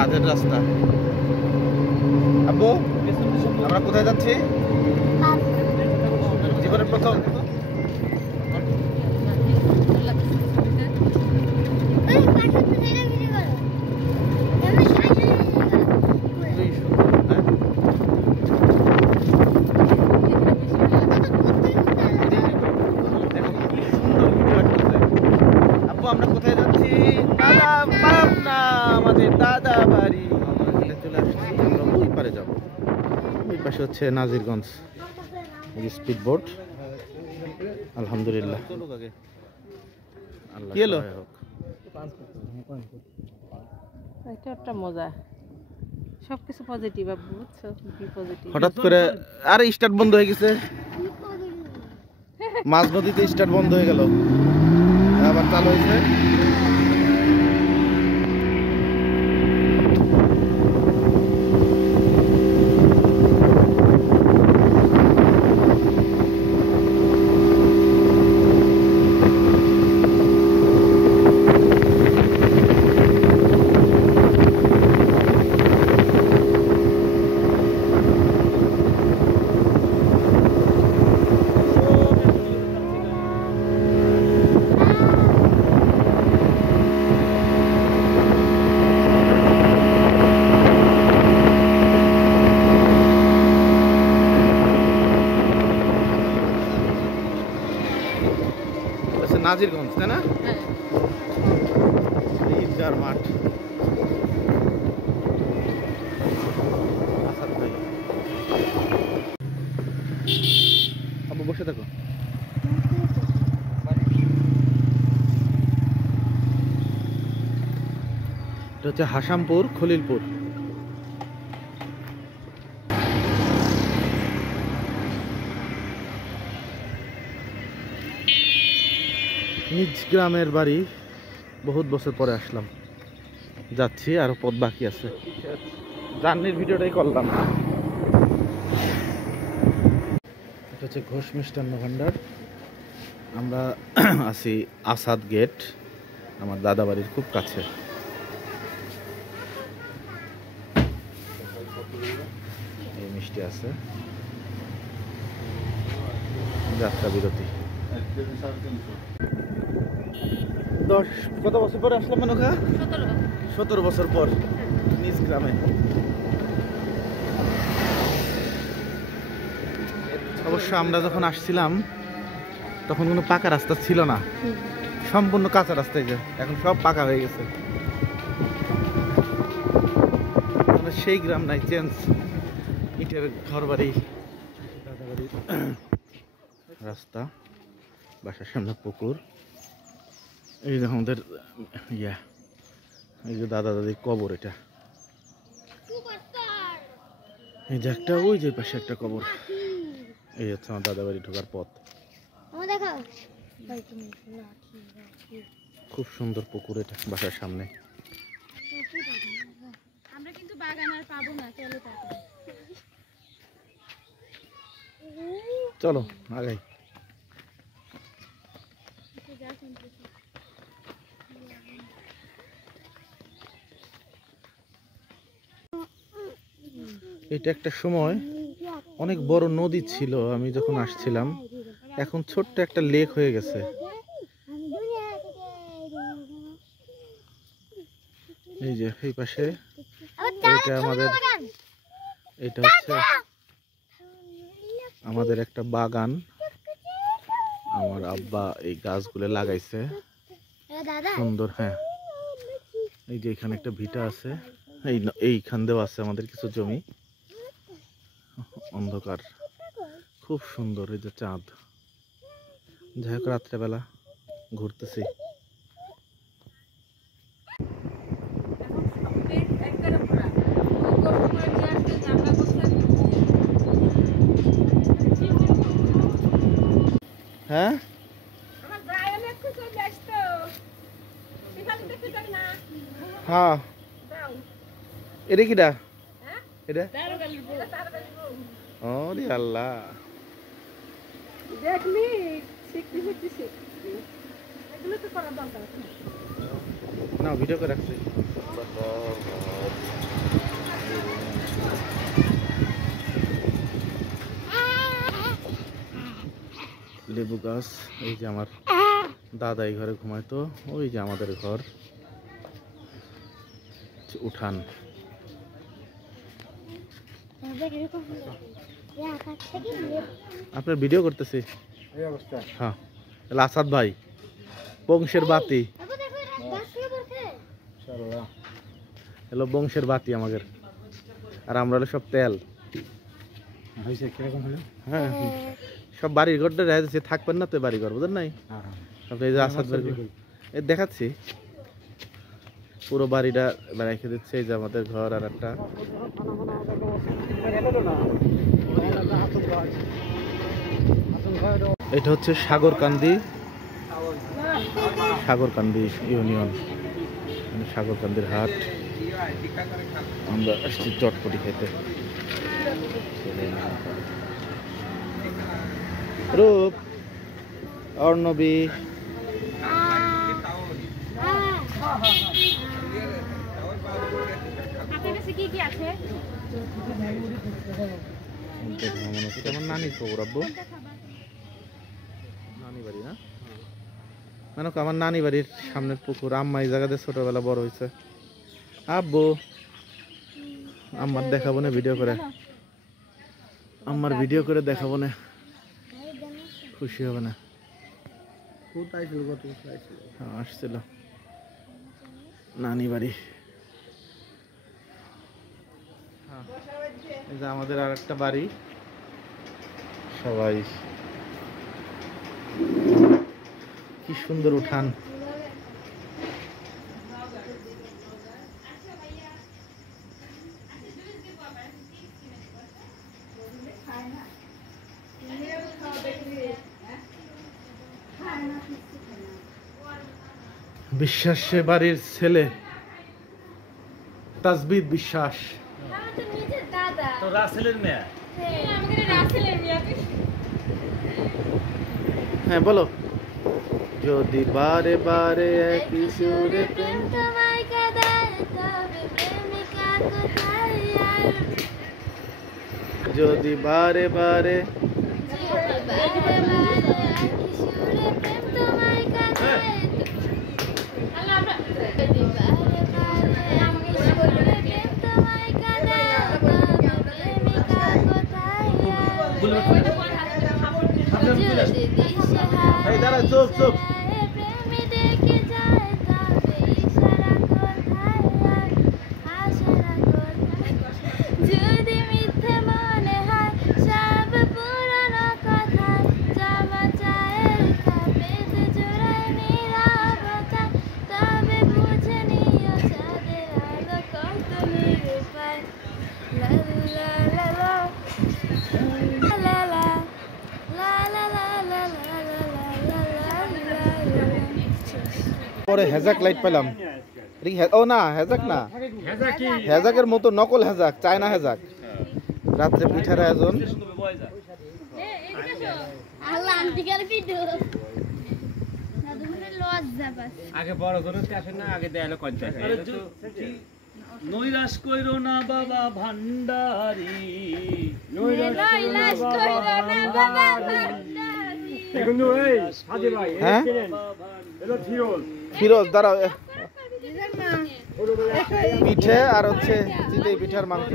বাঁধের রাস্তা। আব্বু আমরা কোথায় যাচ্ছি? জীবনের প্রথম আমরা কোথায় যাচ্ছি? আমাদের দাদা বাড়ি চলে আসছি। আমরা ওই পারে যাবো। ওই পাশে হচ্ছে নাজিরগঞ্জ স্পিড বোট। আলহামদুলিল্লাহ। কি হলো? এটা একটা মজা, সবকিছু পজিটিভ আব্বু, বুঝছো? কি পজিটিভ। হঠাৎ করে আরে স্টার্ট বন্ধ হয়ে গেছে, মাঝ নদীতে স্টার্ট বন্ধ হয়ে গেল, আবার চালু হয়েছে। নাজিরগঞ্জ তাই না? ঈদগার মাঠ। আব্বু বসে থাকো। এটা হচ্ছে হাসামপুর খলিলপুর। নিজ গ্রামের বাড়ি, বহুত বছর পরে আসলাম, যাচ্ছি, আরো পথ বাকি আছে। জার্নির ভিডিওটাই করলাম। এটা হচ্ছে ঘোষ মিষ্টান্ন ভান্ডার। আমরা আছি আসাদ গেট, আমার দাদা বাড়ির খুব কাছে। এই মিষ্টি আছে। যাত্রা বিরতি। কত বছর পরে আসলাম মেনকা? 17 বছর পর নিজ গ্রামে। অবশ্য আমরা যখন আসছিলাম তখন কোনো পাকা রাস্তা ছিল না, সম্পূর্ণ কাঁচা রাস্তায়, যে এখন সব পাকা হয়ে গেছে। সেই গ্রাম নাই, চেঞ্জ, ইটের ঘর বাড়ি, রাস্তা, বাসার সামনে পুকুর। এই যে আমাদের এই যে দাদা দাদির কবর। এটা এই যে একটা, ওই যে পাশে একটা কবর। এই হচ্ছে আমার দাদা বাড়ি ঢোকার পথ। খুব সুন্দর পুকুর এটা বাসার সামনে। আমরা কিন্তু বাগান আর পাবো না, চলো আগাই। এটা একটা সময় অনেক বড় নদী ছিল আমি যখন আসছিলাম, এখন ছোট্ট একটা লেক হয়ে গেছে। এই যে এই পাশে এটা আমাদের, এটা হচ্ছে আমাদের একটা বাগান। আমার আব্বা এই গাছগুলো লাগাইছে সুন্দর। হ্যাঁ, এই যে এখানে একটা ভিটা আছে, এইখান দিয়েও আছে আমাদের কিছু জমি। অন্ধকার, খুব সুন্দর। এই যে চাঁদ, যাই হোক রাত্রেবেলা ঘুরতেছি। হ্যাঁ হ্যাঁ, এটা কিটা? এটা ওরে আল্লাহ, দেখলি শিখতে শিখতে শিখতে এগুলো তো করার দরকার আছে না ভিডিও করে রাখছি। লেবু গাছ। এই যে আমার দাদা এই ঘরে ঘুমাইতো। ওই যে আমাদের ঘর, উঠান। আপনার ভিডিও করতেছি। হ্যাঁ, আসাদ ভাই বংশের বাতি। হ্যালো, বংশের বাতি আমাদের। আর আমরা হলো সব তেল। হ্যাঁ, সব বাড়ির ঘরটা দেখা যাচ্ছে, থাকবেন না তো বাড়ি ঘর, বুঝলেন নাই? এই যে আসাদ ভাই দেখাচ্ছি, পুরো বাড়িটা রেখে দিচ্ছে। এই যে আমাদের ঘর আর একটা। এটা হচ্ছে সাগরকান্দি ইউনিয়ন, সাগরকান্দির হাট। আমরা আসছি চটপটি খেতে। রূপ, অর্ণবী, আমার নানির খবর। আব্বু নানি বাড়ি না, মানে আমার নানি বাড়ির সামনের পুকুর। আম্মা এই জায়গাতে ছোটবেলা বড় হয়েছে। আব্বু আম্মার দেখাবো না ভিডিও করে, আম্মার ভিডিও করে দেখাবো না, খুশি হবে না? আসছিল নানি বাড়ি। এই যে আমাদের আর একটা বাড়ি। সবাই কি সুন্দর উঠান। বিশ্বাস বাড়ির ছেলে, তাসবিদ বিশ্বাস। হ্যাঁ বলো। যদি বারে বারে একই সুরে প্রেম তোমায় কাঁদায়, তবে প্রেমিকা কোথায়? যদি বারে বারে দাঁড়া, চুপ চুপ। পরে হেজাক লাইট পেলাম। ও না, হেজাক না, হেজাকের মতো নকল হেজাক, চায়না হেজাক। রাত্রে পিঠার আয়োজন। আগে বড় ধরতে আসেন না, আগে দেয়ালে কঞ্চা নৈরাশ কইরো না বাবা ভান্ডারি, নৈরাশ কইরো না বাবা ভান্ডারি। কিন্তু এই সাদি ভাই, হ্যাঁ এলো ফিরোজ, ফিরোজ দাঁড়াও। পিঠে আর হচ্ছে চিতই পিঠার মাংস।